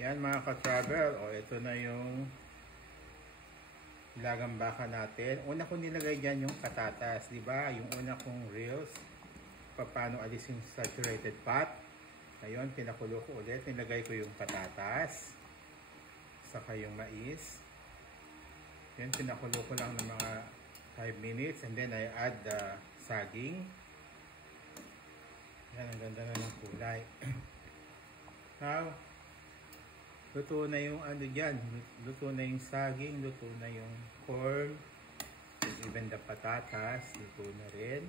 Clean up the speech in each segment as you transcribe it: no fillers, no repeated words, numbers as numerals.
Yan mga ka-travel. O, ito na yung ilagang baka natin. Una ko nilagay dyan yung patatas. Diba? Yung una kong reels. Paano alisin saturated fat. Ngayon, pinakulo ko ulit. Nilagay ko yung patatas. Saka yung mais. Yan, pinakulo ko lang ng mga 5 minutes. And then, I add the saging. Yan, ang ganda na ng kulay. Now, luto na yung ano dyan. Luto na yung saging. Luto na yung corn. Even the patatas. Luto na rin.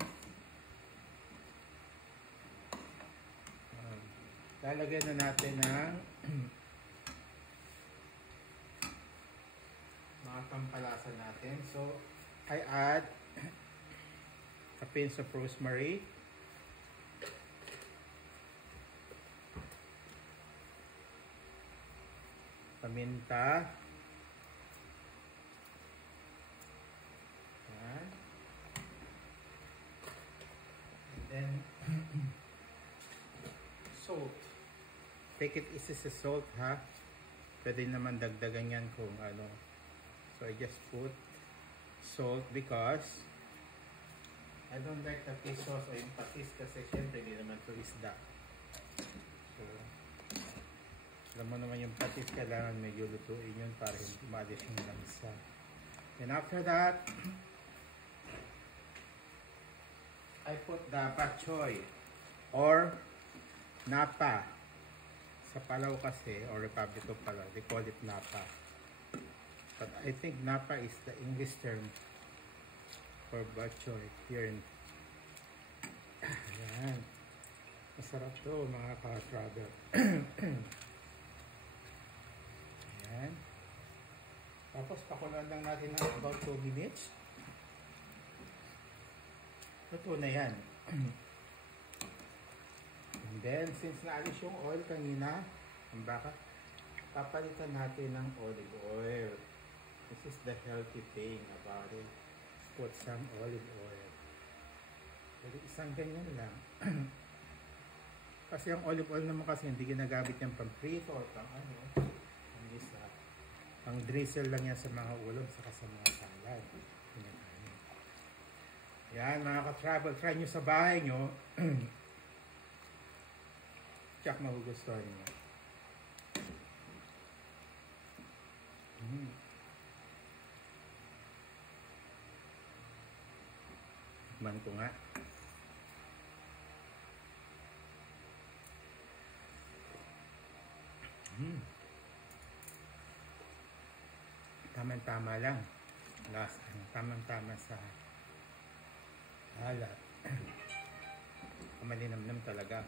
Lalagyan na natin ng mga pampalasa natin. So, I add a pinch of rosemary. Paminta. Yan. And then, salt. Take it easy sa salt, ha? Pwede naman dagdagan yan kung ano. So, I just put salt because I don't like the fish sauce o yung patis kasi syempre hindi naman ito isda. So, alam mo naman yung patis, kailangan medyo lutuin yun para hindi umalis yung lansa. And after that, I put the bok choy or napa. Sa Palau kasi, or Republic of Palau, they call it napa. But I think napa is the English term for bok choy here in... Ayan. Masarap to mga ka-travel. Ayan. Tapos pakulan lang natin ng about 2 minutes. Luto na yan. And then, since naalis yung oil kanina, ang baka, papalitan natin ng olive oil. This is the healthy thing about it. Put some olive oil. Jadi isang ganyan lang. Kasi ang olive oil naman kasi hindi ginagamit yung pang-prito or pang-ano. Hindi sa pang-drizzle lang yan sa mga ulam saka sa mga salad. Yan mga ka-travel, try nyo sa bahay nyo. Tsak magugustuhan niyo. Tikman ko nga. Tama-tama lang. Last, tama-tama sa halat. Malinamnam talaga.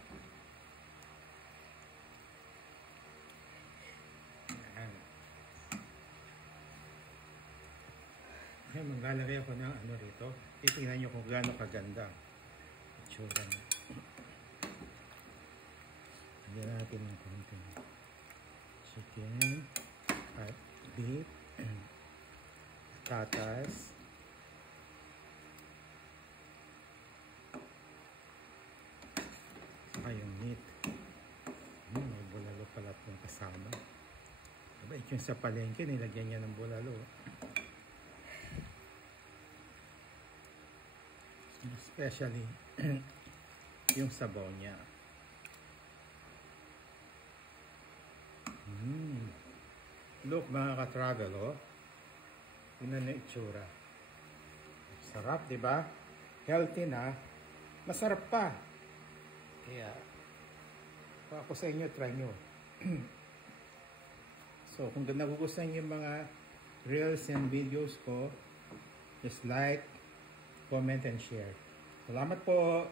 Ayan, maglalagay ako ng ano rito. Titingnan nyo kung gaano kaganda. Itsura niya. Lagyan natin ng konting chicken, beef, patatas, saka yung meat. May bulalo pala itong kasama. Diba, yung sa palengke, nilagyan niya ng bulalo. Especially yung sabaw niya. Look mga ka-travel, oh. Yun na itsura. Sarap, di ba? Healthy na. Masarap pa. Kaya, ako sa inyo, try nyo. So, kung nagugustuhan yung mga reels and videos ko, just like, comment and share. Salamat po!